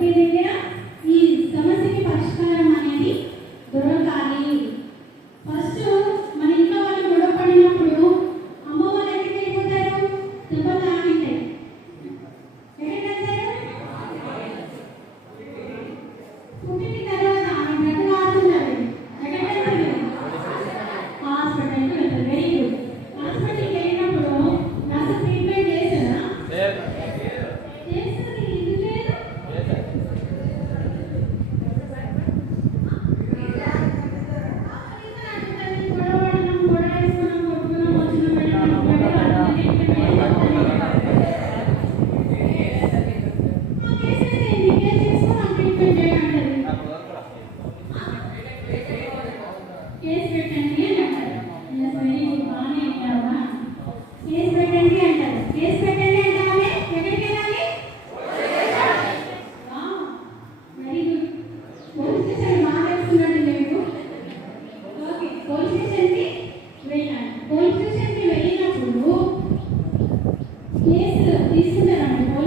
ఒకే దగ్గర ఈ సమస్యకి పరిష్కారం అనేది దొరకాలి. ఫస్ట్ మన ఇంట్లో వాళ్ళు గొడవ పడినప్పుడు అమ్మ వాళ్ళు ఎక్కడికి వెళ్ళిపోతారు? దెబ్బలు తాకింటాయి. ఎక్కడికి వెళ్తారు? పుట్టిన తర్వాత బ్లడ్ కారుతున్నారు. ఎక్కడికి వెళ్తారు? హాస్పిటల్కి వెళ్తారు. Very good. హాస్పిటల్కి వెళ్ళినప్పుడు అసలు ట్రీట్మెంట్ చేస్తారా? చేస్తుంది. ఇది లేదు. కేసు పెట్టండి అని అంటారు. బాగానే అంటావా? కేసు పెట్టండి అంటారు. కేసు పెట్టండి అంటామే ఎక్కడికి వెళ్ళాలి? Very good. పోలీస్ స్టేషన్ బాగా తెలుసుకున్నట్టు లేదు. ఓకే, పోలీస్ స్టేషన్కి వెళ్ళాలి. పోలీస్ స్టేషన్కి వెళ్ళినప్పుడు కేసు తీసుకుంటారనుకో